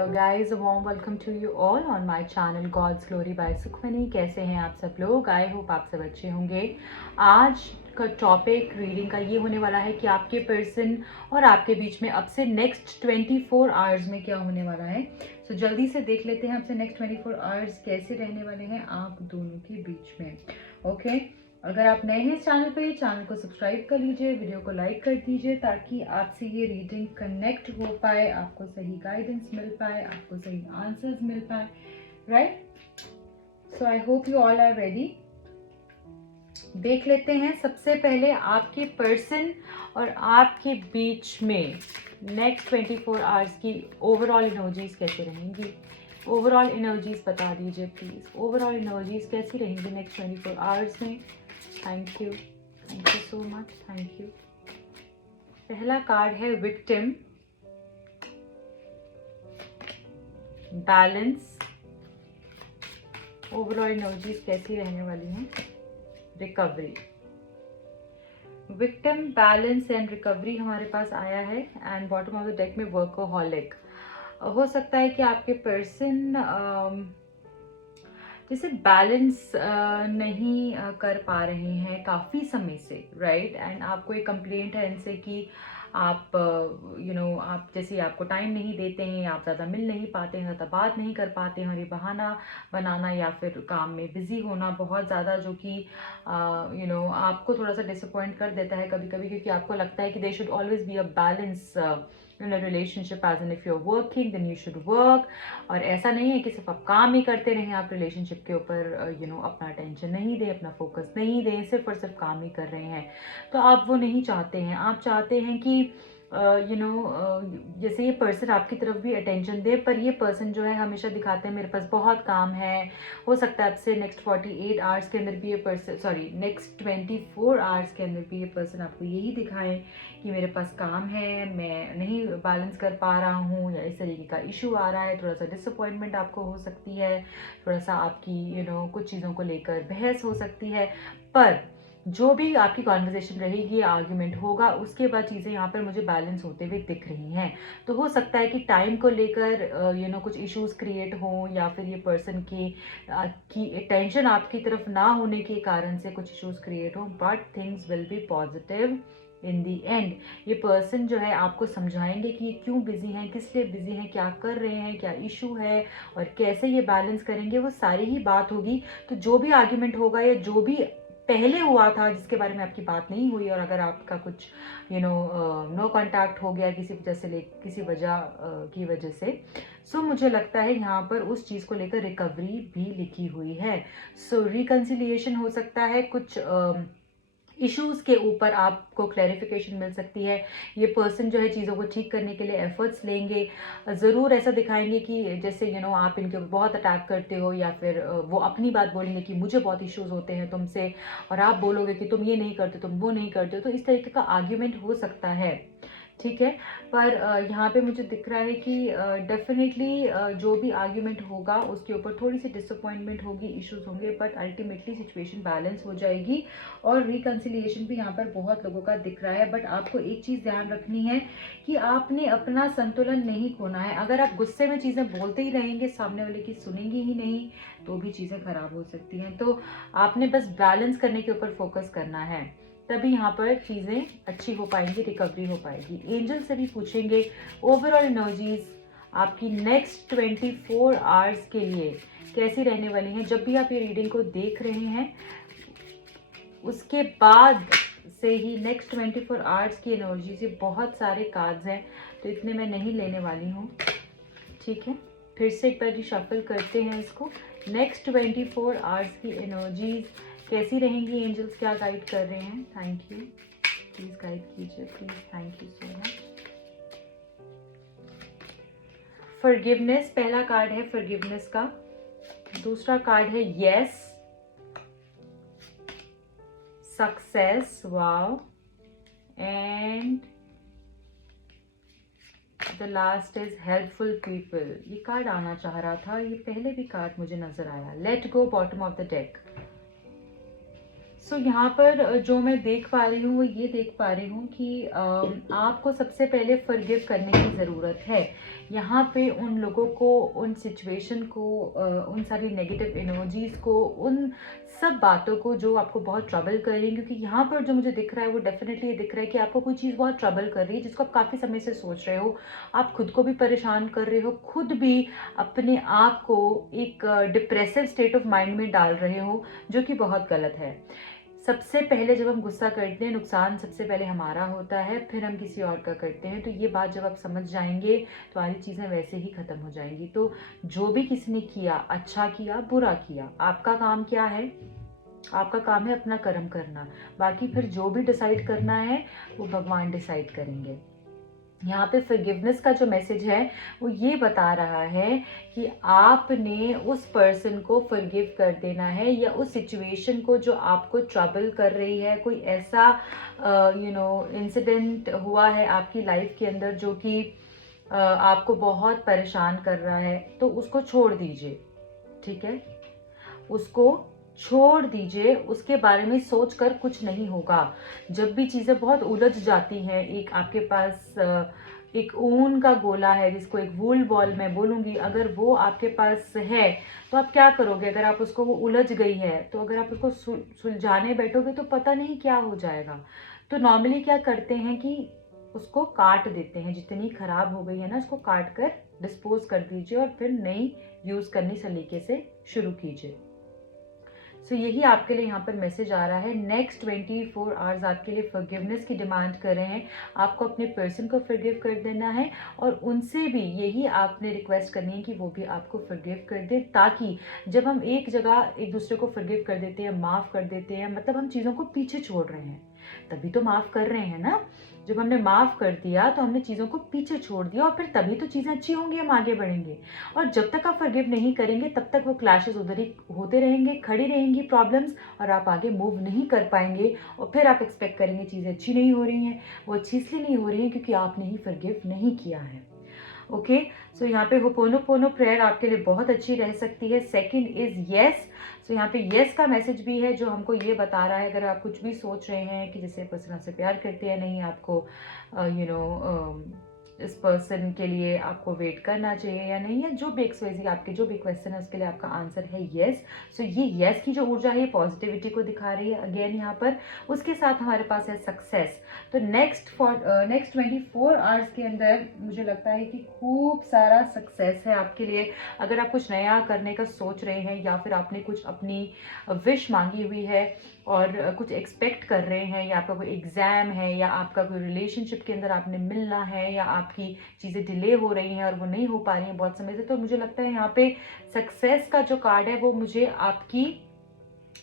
Hello guys, warm welcome to you all on my channel God's glory by Sukhmani. कैसे हैं आप सब लोग? आई होप आप सब अच्छे होंगे। आज का टॉपिक रीडिंग का ये होने वाला है कि आपके पर्सन और आपके बीच में अब से नेक्स्ट 24 आवर्स में क्या होने वाला है। सो जल्दी से देख लेते हैं अब से नेक्स्ट 24 आवर्स कैसे रहने वाले हैं आप दोनों के बीच में। ओके, अगर आप नए हैं इस चैनल पे, चैनल को सब्सक्राइब कर लीजिए, वीडियो को लाइक कर दीजिए ताकि आपसे ये रीडिंग कनेक्ट हो पाए, आपको सही गाइडेंस मिल पाए, आपको सही आंसर्स मिल पाए, right? So I hope you all are ready. देख लेते हैं सबसे पहले आपके पर्सन और आपके बीच में नेक्स्ट 24 आवर्स की ओवरऑल एनर्जीज कैसे रहेंगी। ओवरऑल एनर्जीज बता दीजिए प्लीज। ओवरऑल एनर्जीज कैसी रहेंगी नेक्स्ट 24 आवर्स में? Thank you so much, thank you. पहला कार्ड है विक्टिम, बैलेंस। ओवरऑल एनर्जीज कैसी रहने वाली हैं? Recovery. Victim, balance and recovery हमारे पास आया है। And bottom of the deck में वर्कोहॉलिक। हो सकता है कि आपके पर्सन जैसे बैलेंस नहीं कर पा रहे हैं काफ़ी समय से, राइट? एंड आपको एक कंप्लेंट है इनसे कि आप आप जैसे आपको टाइम नहीं देते हैं, आप ज़्यादा मिल नहीं पाते हैं, ज़्यादा बात नहीं कर पाते हैं, और ये बहाना बनाना या फिर काम में बिजी होना बहुत ज़्यादा, जो कि आपको थोड़ा सा डिसअपॉइंट कर देता है कभी कभी, क्योंकि आपको लगता है कि they should always be a balance in a relationship. As an if you are working then you should work. और ऐसा नहीं है कि सिर्फ आप काम ही करते रहें, आप रिलेशनशिप के ऊपर अपना अटेंशन नहीं दें, अपना फोकस नहीं दें, सिर्फ और सिर्फ काम ही कर रहे हैं। तो आप वो नहीं चाहते हैं। आप चाहते हैं कि जैसे ये पर्सन आपकी तरफ भी अटेंशन दे, पर ये पर्सन जो है हमेशा दिखाते हैं मेरे पास बहुत काम है। हो सकता है आपसे नेक्स्ट 48 आवर्स के अंदर भी ये पर्सन, नेक्स्ट 24 आवर्स के अंदर भी ये पर्सन आपको यही दिखाए कि मेरे पास काम है, मैं नहीं बैलेंस कर पा रहा हूँ, या इस तरीके का इशू आ रहा है। थोड़ा सा डिसअपॉइंटमेंट आपको हो सकती है, थोड़ा सा आपकी कुछ चीज़ों को लेकर बहस हो सकती है। पर जो भी आपकी कॉन्वर्जेशन रहेगी, आर्ग्यूमेंट होगा, उसके बाद चीज़ें यहाँ पर मुझे बैलेंस होते हुए दिख रही हैं। तो हो सकता है कि टाइम को लेकर कुछ इश्यूज क्रिएट हों, या फिर ये पर्सन की टेंशन आपकी तरफ ना होने के कारण से कुछ इश्यूज क्रिएट हों, but things will be positive in the and. ये पर्सन जो है आपको समझाएंगे कि ये क्यों बिजी हैं, किस लिए बिजी हैं, क्या कर रहे हैं, क्या इशू है, और कैसे ये बैलेंस करेंगे, वो सारी ही बात होगी। तो जो भी आर्ग्यूमेंट होगा, या जो भी पहले हुआ था जिसके बारे में आपकी बात नहीं हुई, और अगर आपका कुछ नो कांटेक्ट हो गया किसी वजह से, किसी वजह की वजह से, सो मुझे लगता है यहाँ पर उस चीज़ को लेकर रिकवरी भी लिखी हुई है। सो रिकंसिलिएशन हो सकता है, कुछ इश्यूज के ऊपर आपको क्लैरिफिकेशन मिल सकती है। ये पर्सन जो है चीज़ों को ठीक करने के लिए एफर्ट्स लेंगे, ज़रूर ऐसा दिखाएंगे कि जैसे आप इनके ऊपर बहुत अटैक करते हो, या फिर वो अपनी बात बोलेंगे कि मुझे बहुत इश्यूज होते हैं तुमसे, और आप बोलोगे कि तुम ये नहीं करते, तुम वो नहीं करते हो। तो इस तरीके का आर्ग्यूमेंट हो सकता है, ठीक है। पर यहाँ पे मुझे दिख रहा है कि डेफिनेटली जो भी आर्ग्यूमेंट होगा उसके ऊपर थोड़ी सी डिसअपॉइंटमेंट होगी, इश्यूज होंगे, बट अल्टीमेटली सिचुएशन बैलेंस हो जाएगी। और रिकंसिलिएशन भी यहाँ पर बहुत लोगों का दिख रहा है। बट आपको एक चीज़ ध्यान रखनी है कि आपने अपना संतुलन नहीं खोना है। अगर आप गुस्से में चीज़ें बोलते ही रहेंगे, सामने वाले की सुनेंगे ही नहीं, तो भी चीज़ें खराब हो सकती हैं। तो आपने बस बैलेंस करने के ऊपर फोकस करना है, तभी यहाँ पर चीज़ें अच्छी हो पाएंगी, रिकवरी हो पाएगी। एंजल से भी पूछेंगे ओवरऑल एनर्जीज आपकी नेक्स्ट 24 आवर्स के लिए कैसी रहने वाली हैं। जब भी आप ये रीडिंग को देख रहे हैं, उसके बाद से ही नेक्स्ट 24 आवर्स की एनर्जी से बहुत सारे कार्ड्स हैं, तो इतने मैं नहीं लेने वाली हूँ, ठीक है। फिर से एक बार रिशफल करते हैं इसको। नेक्स्ट 24 आवर्स की एनर्जीज कैसी रहेंगी, एंजल्स क्या गाइड कर रहे हैं? थैंक यू, प्लीज गाइड कीजिए please, thank you so much. Forgiveness पहला कार्ड है, फॉरगिवनेस का। दूसरा कार्ड है yes, success, wow, and the last is helpful people. ये कार्ड आना चाह रहा था, ये पहले भी कार्ड मुझे नजर आया। Let go, bottom of the deck. So यहाँ पर जो मैं देख पा रही हूँ वो ये देख पा रही हूँ कि आपको सबसे पहले फॉरगिव करने की ज़रूरत है। यहाँ पे उन लोगों को, उन सिचुएशन को, उन सारी नेगेटिव एनर्जीज़ को, उन सब बातों को जो आपको बहुत ट्रबल कर रही है, क्योंकि यहाँ पर जो मुझे दिख रहा है वो डेफिनेटली ये दिख रहा है कि आपको कोई चीज़ बहुत ट्रबल कर रही है जिसको आप काफ़ी समय से सोच रहे हो। आप खुद को भी परेशान कर रहे हो, खुद भी अपने आप को एक डिप्रेसिव स्टेट ऑफ माइंड में डाल रहे हो, जो कि बहुत गलत है। सबसे पहले जब हम गुस्सा करते हैं, नुकसान सबसे पहले हमारा होता है, फिर हम किसी और का करते हैं। तो ये बात जब आप समझ जाएंगे तो सारी चीज़ें वैसे ही ख़त्म हो जाएंगी। तो जो भी किसी ने किया, अच्छा किया, बुरा किया, आपका काम क्या है? आपका काम है अपना कर्म करना। बाकी फिर जो भी डिसाइड करना है वो भगवान डिसाइड करेंगे। यहाँ पे फॉरगिवनेस का जो मैसेज है वो ये बता रहा है कि आपने उस पर्सन को फॉरगिव कर देना है, या उस सिचुएशन को जो आपको ट्रबल कर रही है, कोई ऐसा इंसिडेंट हुआ है आपकी लाइफ के अंदर जो कि आपको बहुत परेशान कर रहा है, तो उसको छोड़ दीजिए। ठीक है, उसको छोड़ दीजिए, उसके बारे में सोच कर कुछ नहीं होगा। जब भी चीज़ें बहुत उलझ जाती हैं, एक आपके पास एक ऊन का गोला है जिसको एक वूल बॉल मैं बोलूँगी, अगर वो आपके पास है तो आप क्या करोगे? अगर आप उसको, वो उलझ गई है तो अगर आप उसको सुलझाने बैठोगे तो पता नहीं क्या हो जाएगा। तो नॉर्मली क्या करते हैं कि उसको काट देते हैं, जितनी खराब हो गई है ना उसको काट कर डिस्पोज कर दीजिए और फिर नई यूज़ करनी सलीके से शुरू कीजिए। सो यही आपके लिए यहाँ पर मैसेज आ रहा है। नेक्स्ट 24 आवर्स आपके लिए फॉरगिवनेस की डिमांड कर रहे हैं। आपको अपने पर्सन को फॉरगिव कर देना है और उनसे भी यही आपने रिक्वेस्ट करनी है कि वो भी आपको फॉरगिव कर दे, ताकि जब हम एक जगह एक दूसरे को फॉरगिव कर देते हैं, माफ़ कर देते हैं, मतलब हम चीज़ों को पीछे छोड़ रहे हैं, तभी तो माफ़ कर रहे हैं ना। जब हमने माफ़ कर दिया तो हमने चीज़ों को पीछे छोड़ दिया और फिर तभी तो चीज़ें अच्छी होंगी, हम आगे बढ़ेंगे। और जब तक आप फॉरगिव नहीं करेंगे तब तक वो क्लैशेस उधर ही होते रहेंगे, खड़ी रहेंगी प्रॉब्लम्स, और आप आगे मूव नहीं कर पाएंगे। और फिर आप एक्सपेक्ट करेंगे चीज़ें अच्छी नहीं हो रही हैं। वो अच्छी इसलिए नहीं हो रही हैं क्योंकि आपने ही फॉरगिव नहीं किया है। ओके, सो यहाँ पे होपोनोपोनो प्रेयर आपके लिए बहुत अच्छी रह सकती है। Second is yes. सो यहाँ पे येस का मैसेज भी है जो हमको ये बता रहा है, अगर आप कुछ भी सोच रहे हैं कि जैसे पर्सन आपसे प्यार करते हैं, नहीं आपको इस पर्सन के लिए आपको वेट करना चाहिए या नहीं, या जो भी एक्सवाइजी आपके जो भी क्वेश्चन है उसके लिए आपका आंसर है येस। सो ये येस की जो ऊर्जा है पॉजिटिविटी को दिखा रही है अगेन यहाँ पर। उसके साथ हमारे पास है सक्सेस। तो नेक्स्ट 24 आवर्स के अंदर मुझे लगता है कि खूब सारा सक्सेस है आपके लिए। अगर आप कुछ नया करने का सोच रहे हैं या फिर आपने कुछ अपनी विश मांगी हुई है और कुछ एक्सपेक्ट कर रहे हैं, या आपका कोई एग्ज़ाम है, या आपका कोई रिलेशनशिप के अंदर आपने मिलना है, या आपकी चीज़ें डिले हो रही हैं और वो नहीं हो पा रही हैं बहुत समय से, तो मुझे लगता है यहाँ पे सक्सेस का जो कार्ड है वो मुझे आपकी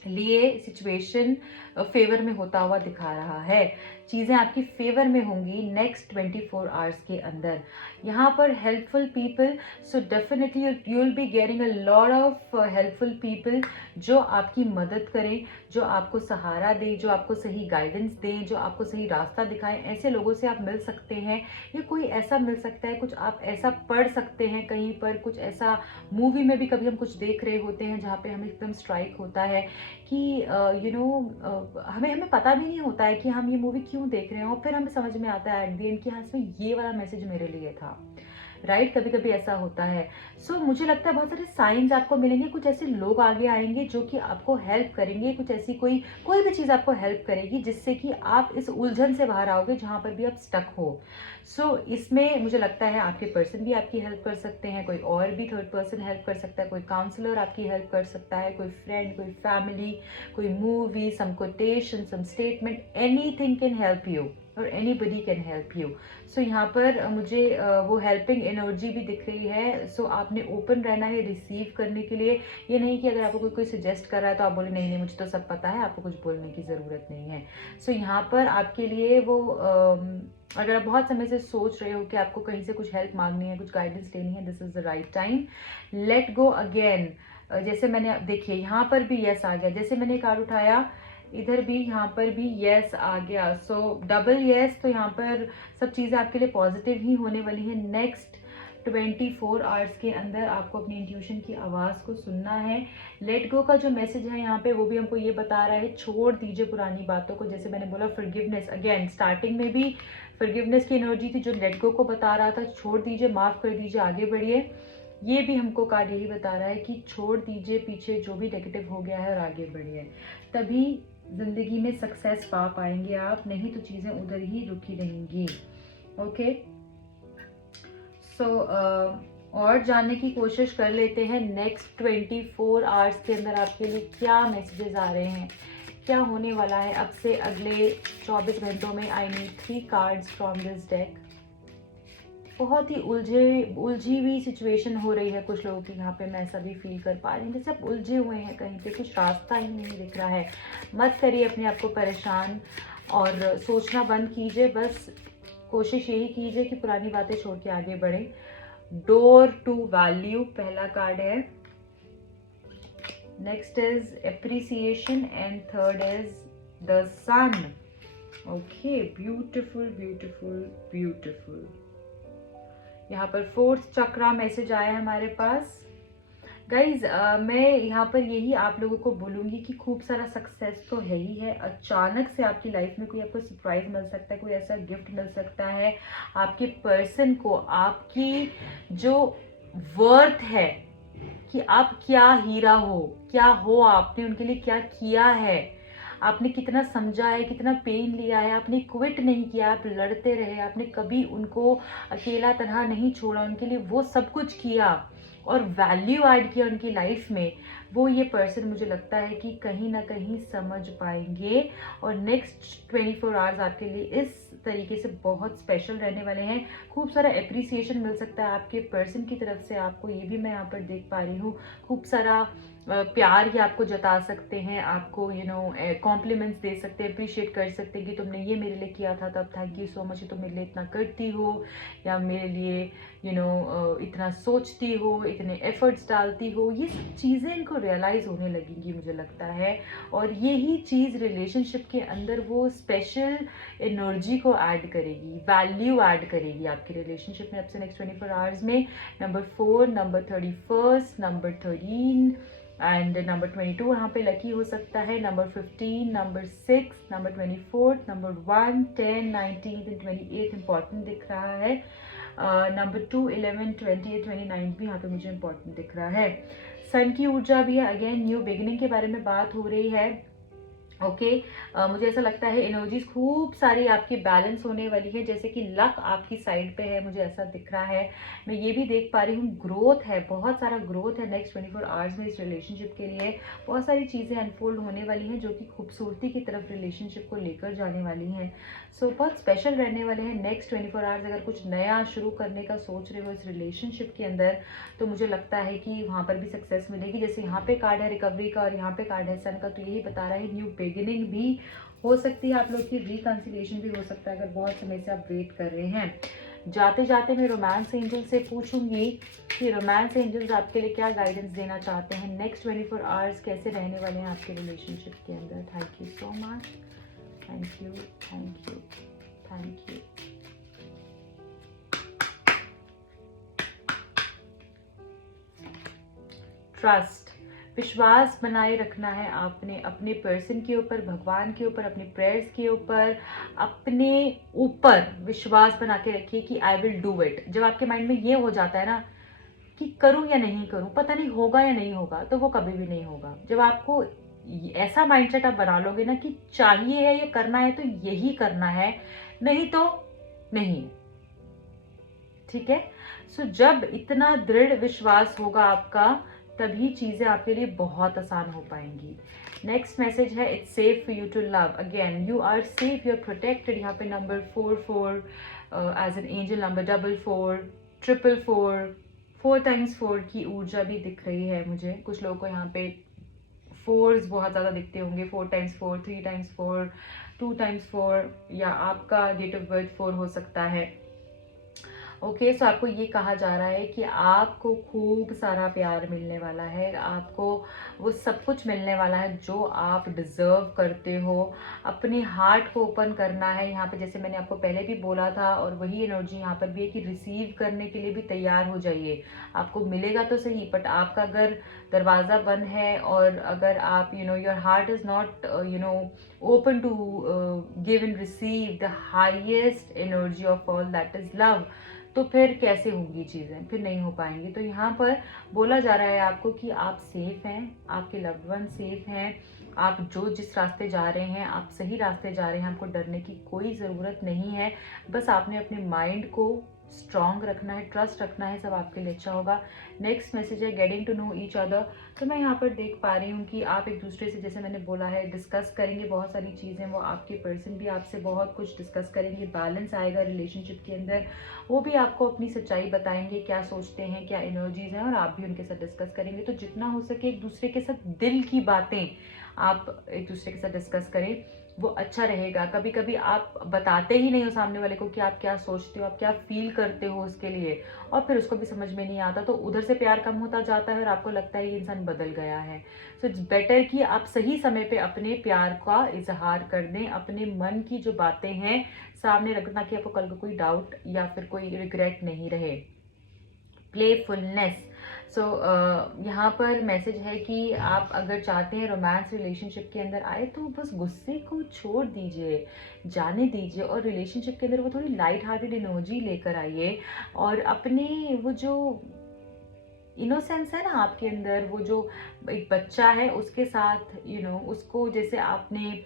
लिए सिचुएशन फेवर में होता हुआ दिखा रहा है। चीज़ें आपकी फेवर में होंगी नेक्स्ट 24 आवर्स के अंदर। यहाँ पर helpful people, so definitely you will be getting a lot of helpful people जो आपकी मदद करें, जो आपको सहारा दें, जो आपको सही गाइडेंस दें, जो आपको सही रास्ता दिखाएं। ऐसे लोगों से आप मिल सकते हैं, या कोई ऐसा मिल सकता है, कुछ आप ऐसा पढ़ सकते हैं कहीं पर, कुछ ऐसा मूवी में भी कभी हम कुछ देख रहे होते हैं जहाँ पे हमें एकदम स्ट्राइक होता है कि हमें पता भी नहीं होता है कि हम ये मूवी क्यों देख रहे हैं, और फिर हमें समझ में आता है एट द एंड कि हाँ इसमें ये वाला मैसेज मेरे लिए था। राइट, कभी कभी ऐसा होता है। सो मुझे लगता है बहुत सारे साइंस आपको मिलेंगे, कुछ ऐसे लोग आगे आएंगे जो कि आपको हेल्प करेंगे, कुछ ऐसी कोई भी चीज़ आपको हेल्प करेगी जिससे कि आप इस उलझन से बाहर आओगे जहाँ पर भी आप स्टक हो। सो इसमें मुझे लगता है आपके पर्सन भी आपकी हेल्प कर सकते हैं, कोई और भी थर्ड पर्सन हेल्प कर सकता है, कोई काउंसलर आपकी हेल्प कर सकता है, कोई फ्रेंड, कोई फैमिली, कोई movie, some quotation, some statement, anything can help you और anybody can help you. So यहाँ पर मुझे वो हेल्पिंग एनर्जी भी दिख रही है। सो आपने ओपन रहना है रिसीव करने के लिए। ये नहीं कि अगर आपको कोई सजेस्ट कर रहा है तो आप बोले नहीं नहीं मुझे तो सब पता है, आपको कुछ बोलने की ज़रूरत नहीं है। सो यहाँ पर आपके लिए वो अगर आप बहुत समय से सोच रहे हो कि आपको कहीं से कुछ हेल्प मांगनी है, कुछ गाइडेंस लेनी है, this is the right time. Let go again. जैसे मैंने देखिए यहाँ पर भी यस आ गया, जैसे मैंने कार्ड उठाया इधर भी यहाँ पर भी यस आ गया। सो डबल यस। तो यहाँ पर सब चीज़ें आपके लिए पॉजिटिव ही होने वाली हैं नेक्स्ट 24 आवर्स के अंदर आपको अपनी इंट्यूशन की आवाज़ को सुनना है। लेट गो का जो मैसेज है यहाँ पे वो भी हमको ये बता रहा है, छोड़ दीजिए पुरानी बातों को। जैसे मैंने बोला फॉरगिवनेस, अगेन स्टार्टिंग में भी फॉरगिवनेस की एनर्जी थी जो लेट गो को बता रहा था, छोड़ दीजिए, माफ़ कर दीजिए, आगे बढ़िए। ये भी हमको कार्ड यही बता रहा है कि छोड़ दीजिए पीछे जो भी नेगेटिव हो गया है और आगे बढ़िए, तभी ज़िंदगी में सक्सेस पा पाएंगे आप, नहीं तो चीज़ें उधर ही रुकी रहेंगी। ओके सो और जानने की कोशिश कर लेते हैं नेक्स्ट 24 आवर्स के अंदर आपके लिए क्या मैसेजेस आ रहे हैं, क्या होने वाला है अब से अगले 24 घंटों में। I need 3 cards from this deck. बहुत ही उलझी हुई सिचुएशन हो रही है कुछ लोगों की यहाँ पे, मैं ऐसा भी फील कर पा रही हूँ जैसे आप उलझे हुए हैं कहीं पे, कुछ रास्ता ही नहीं दिख रहा है। मत करिए अपने आप को परेशान और सोचना बंद कीजिए, बस कोशिश यही कीजिए कि पुरानी बातें छोड़ के आगे बढ़ें। डोर टू वैल्यू पहला कार्ड है, next is appreciation and third is the sun. Okay, beautiful beautiful beautiful. यहाँ पर फोर्थ चक्रा मैसेज आया है हमारे पास। गाइज मैं यहाँ पर यही आप लोगों को बोलूँगी कि खूब सारा सक्सेस तो है ही है, अचानक से आपकी लाइफ में कोई आपको सरप्राइज मिल सकता है, कोई ऐसा गिफ्ट मिल सकता है आपके पर्सन को, आपकी जो वर्थ है कि आप क्या हीरा हो, क्या हो, आपने उनके लिए क्या किया है, आपने कितना समझा है, कितना पेन लिया है, आपने क्विट नहीं किया, आप लड़ते रहे, आपने कभी उनको अकेला तरह नहीं छोड़ा, उनके लिए वो सब कुछ किया और वैल्यू ऐड किया उनकी लाइफ में। वो ये पर्सन मुझे लगता है कि कहीं ना कहीं समझ पाएंगे और नेक्स्ट 24 आवर्स आपके लिए इस तरीके से बहुत स्पेशल रहने वाले हैं। खूब सारा एप्रिसिएशन मिल सकता है आपके पर्सन की तरफ से आपको, ये भी मैं यहाँ पर देख पा रही हूँ। खूब सारा प्यार ही आपको जता सकते हैं, आपको कॉम्प्लीमेंट्स दे सकते हैं, अप्रिशिएट कर सकते हैं कि तुमने ये मेरे लिए किया था, तब थैंक यू सो मच, तुम मेरे लिए इतना करती हो, या मेरे लिए इतना सोचती हो, इतने एफर्ट्स डालती हो। ये सब चीज़ें इनको रियलाइज़ होने लगेंगी मुझे लगता है, और यही चीज़ रिलेशनशिप के अंदर वो स्पेशल एनर्जी को ऐड करेगी, वैल्यू ऐड करेगी आपके रिलेशनशिप में अब से नेक्स्ट 24 आवर्स में। Number 4, number 31, number 13 and number 22 यहाँ पे लकी हो सकता है, number 15, number 6, number 24, number 1, 10, 19 and 28 important दिख रहा है। नंबर 2, 11, 28, 29 भी यहाँ पे मुझे इंपॉर्टेंट दिख रहा है। सन की ऊर्जा भी है, अगेन न्यू बिगिनिंग के बारे में बात हो रही है। ओके मुझे ऐसा लगता है एनर्जीज खूब सारी आपकी बैलेंस होने वाली है, जैसे कि लक आपकी साइड पे है, मुझे ऐसा दिख रहा है। मैं ये भी देख पा रही हूँ ग्रोथ है, बहुत सारा ग्रोथ है नेक्स्ट 24 आवर्स में इस रिलेशनशिप के लिए। बहुत सारी चीज़ें अनफोल्ड होने वाली हैं जो कि खूबसूरती की तरफ रिलेशनशिप को लेकर जाने वाली हैं। सो बहुत स्पेशल रहने वाले हैं नेक्स्ट 24 आवर्स। अगर कुछ नया शुरू करने का सोच रहे हो इस रिलेशनशिप के अंदर, तो मुझे लगता है कि वहाँ पर भी सक्सेस मिलेगी। जैसे यहाँ पे कार्ड है रिकवरी का और यहाँ पे कार्ड है सन का, तो यही बता रहा है न्यू बिगिनिंग भी हो सकती है आप लोग की, रिकंसिलिएशन भी हो सकता है अगर बहुत समय से आप वेट कर रहे हैं। जाते जाते मैं रोमांस एंजल से पूछूंगी कि रोमांस एंजल्स आपके लिए क्या गाइडेंस देना चाहते हैं, नेक्स्ट 24 आवर्स कैसे रहने वाले हैं आपके रिलेशनशिप के अंदर। Thank you so much, thank you thank you thank you. Trust, विश्वास बनाए रखना है आपने अपने पर्सन के ऊपर, भगवान के ऊपर, अपने प्रेयर्स के ऊपर, अपने ऊपर विश्वास बना के रखिए कि आई विल डू इट। जब आपके माइंड में ये हो जाता है ना कि करूं या नहीं करूं, पता नहीं होगा या नहीं होगा, तो वो कभी भी नहीं होगा। जब आपको ऐसा माइंडसेट आप बना लोगे ना कि चाहिए है, ये करना है तो यही करना है, नहीं तो नहीं, ठीक है। सो जब इतना दृढ़ विश्वास होगा आपका, तभी चीज़ें आपके लिए बहुत आसान हो पाएंगी। नेक्स्ट मैसेज है it's safe for you to love, again you are safe, you are protected. यहाँ पे number 4 as an angel, number 4 4 4 times 4 की ऊर्जा भी दिख रही है मुझे। कुछ लोगों को यहाँ पे 4s बहुत ज़्यादा दिखते होंगे, 4 टाइम्स 4, 3 टाइम्स 4, 2 टाइम्स 4, या आपका डेट ऑफ बर्थ 4 हो सकता है। ओके, सो आपको ये कहा जा रहा है कि आपको खूब सारा प्यार मिलने वाला है, आपको वो सब कुछ मिलने वाला है जो आप डिज़र्व करते हो। अपने हार्ट को ओपन करना है यहाँ पे, जैसे मैंने आपको पहले भी बोला था, और वही एनर्जी यहाँ पर भी है कि रिसीव करने के लिए भी तैयार हो जाइए। आपको मिलेगा तो सही, बट आपका अगर दरवाज़ा बंद है और अगर आप your heart is not open to give and receive the highest energy of all, that is love, तो फिर कैसे होंगी चीज़ें, फिर नहीं हो पाएंगी। तो यहाँ पर बोला जा रहा है आपको कि आप सेफ हैं, आपके लव्ड वन सेफ हैं, आप जो जिस रास्ते जा रहे हैं आप सही रास्ते जा रहे हैं, आपको डरने की कोई ज़रूरत नहीं है। बस आपने अपने माइंड को स्ट्रॉन्ग रखना है, ट्रस्ट रखना है, सब आपके लिए अच्छा होगा। नेक्स्ट मैसेज है getting to know each other. तो मैं यहाँ पर देख पा रही हूँ कि आप एक दूसरे से, जैसे मैंने बोला है, डिस्कस करेंगे बहुत सारी चीज़ें, वो आपके पर्सन भी आपसे बहुत कुछ डिस्कस करेंगे, बैलेंस आएगा रिलेशनशिप के अंदर। वो भी आपको अपनी सच्चाई बताएंगे, क्या सोचते हैं, क्या एनर्जीज हैं, और आप भी उनके साथ डिस्कस करेंगे। तो जितना हो सके एक दूसरे के साथ दिल की बातें आप एक दूसरे के साथ डिस्कस करें, वो अच्छा रहेगा। कभी कभी आप बताते ही नहीं हो सामने वाले को कि आप क्या सोचते हो, आप क्या फील करते हो उसके लिए, और फिर उसको भी समझ में नहीं आता, तो उधर से प्यार कम होता जाता है और आपको लगता है ये इंसान बदल गया है। सो इट्स बेटर कि आप सही समय पे अपने प्यार का इजहार कर दें, अपने मन की जो बातें हैं सामने रखना, कि आपको कल को कोई डाउट या फिर कोई रिग्रेट नहीं रहे। प्लेफुलनेस। सो यहाँ पर मैसेज है कि आप अगर चाहते हैं रोमांस रिलेशनशिप के अंदर आए, तो बस गुस्से को छोड़ दीजिए, जाने दीजिए, और रिलेशनशिप के अंदर वो थोड़ी लाइट हार्टेड एनर्जी लेकर आइए, और अपने वो जो इनोसेंस है ना आपके अंदर, वो जो एक बच्चा है उसके साथ उसको जैसे आपने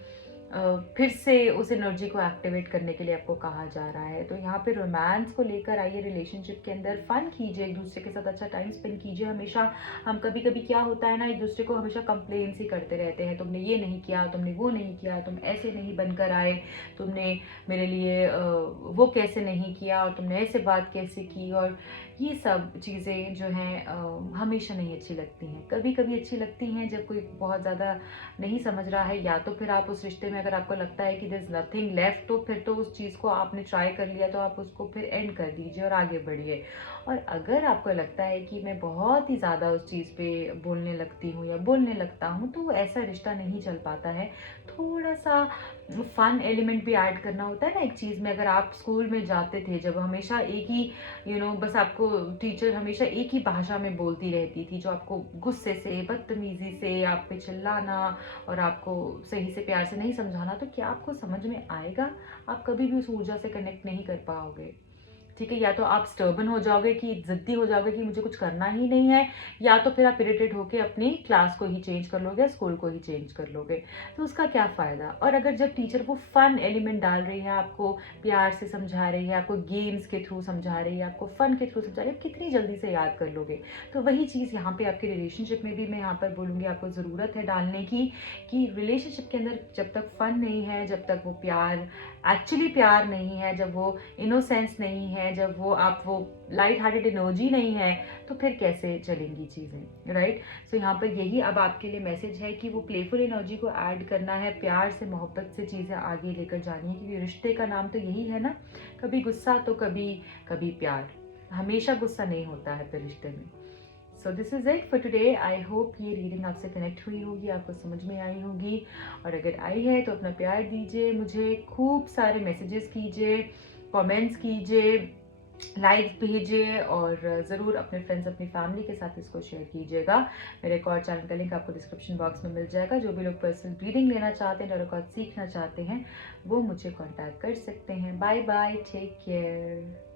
फिर से उस एनर्जी को एक्टिवेट करने के लिए आपको कहा जा रहा है। तो यहाँ पे रोमांस को लेकर आइए, रिलेशनशिप के अंदर फन कीजिए, एक दूसरे के साथ अच्छा टाइम स्पेंड कीजिए। हमेशा हम कभी कभी क्या होता है ना, एक दूसरे को हमेशा कंप्लेन ही करते रहते हैं, तुमने ये नहीं किया, तुमने वो नहीं किया, तुम ऐसे नहीं बनकर आए, तुमने मेरे लिए वो कैसे नहीं किया, और तुमने ऐसे बात कैसे की, और ये सब चीज़ें जो हैं हमेशा नहीं अच्छी लगती हैं। कभी कभी अच्छी लगती हैं जब कोई बहुत ज़्यादा नहीं समझ रहा है, या तो फिर आप उस रिश्ते में अगर आपको लगता है कि देयर इज नथिंग लेफ्ट, तो फिर तो उस चीज़ को आपने ट्राई कर लिया, तो आप उसको फिर एंड कर दीजिए और आगे बढ़िए। और अगर आपको लगता है कि मैं बहुत ही ज़्यादा उस चीज़ पे बोलने लगती हूँ या बोलने लगता हूँ, तो ऐसा रिश्ता नहीं चल पाता है। थोड़ा सा फन एलिमेंट भी ऐड करना होता है ना एक चीज़ में। अगर आप स्कूल में जाते थे, जब हमेशा एक ही बस आपको टीचर हमेशा एक ही भाषा में बोलती रहती थी, जो आपको गुस्से से, बदतमीजी से आप पे चिल्लाना और आपको सही से प्यार से नहीं समझाना, तो क्या आपको समझ में आएगा? आप कभी भी उस ऊर्जा से कनेक्ट नहीं कर पाओगे। ठीक है, या तो आप स्टर्बन हो जाओगे, कि जिद्दी हो जाओगे कि मुझे कुछ करना ही नहीं है, या तो फिर आप इरिटेट होकर अपनी क्लास को ही चेंज कर लोगे, स्कूल को ही चेंज कर लोगे। तो उसका क्या फ़ायदा? और अगर जब टीचर वो फन एलिमेंट डाल रही है, आपको प्यार से समझा रही है, आपको गेम्स के थ्रू समझा रही है, आपको फन के थ्रू समझा रही है, आप कितनी जल्दी से याद कर लोगे। तो वही चीज़ यहाँ पे आपके रिलेशनशिप में भी मैं यहाँ पर बोलूँगी, आपको ज़रूरत है डालने की, कि रिलेशनशिप के अंदर जब तक फन नहीं है, जब तक वो प्यार एक्चुअली प्यार नहीं है, जब वो इनोसेंस नहीं है, जब वो लाइट हार्टेड एनर्जी नहीं है, तो फिर कैसे चलेंगी चीज़ें, राइट? सो यहाँ पर यही अब आपके लिए मैसेज है कि वो प्लेफुल एनर्जी को ऐड करना है, प्यार से, मोहब्बत से चीज़ें आगे लेकर जानी है, क्योंकि रिश्ते का नाम तो यही है ना, कभी गुस्सा तो कभी कभी प्यार। हमेशा गुस्सा नहीं होता है फिर रिश्ते में। So this is it for today. I hope ये रीडिंग आपसे कनेक्ट हुई होगी, आपको समझ में आई होगी, और अगर आई है तो अपना प्यार दीजिए मुझे, खूब सारे मैसेजेस कीजिए, कमेंट्स कीजिए, लाइक भेजिए, और ज़रूर अपने फ्रेंड्स, अपनी फैमिली के साथ इसको शेयर कीजिएगा। मेरे एक और चैनल का लिंक आपको डिस्क्रिप्शन बॉक्स में मिल जाएगा। जो भी लोग पर्सनल रीडिंग लेना चाहते हैं, टैरो कार्ड सीखना चाहते हैं, वो मुझे कॉन्टैक्ट कर सकते हैं। Bye bye, take care.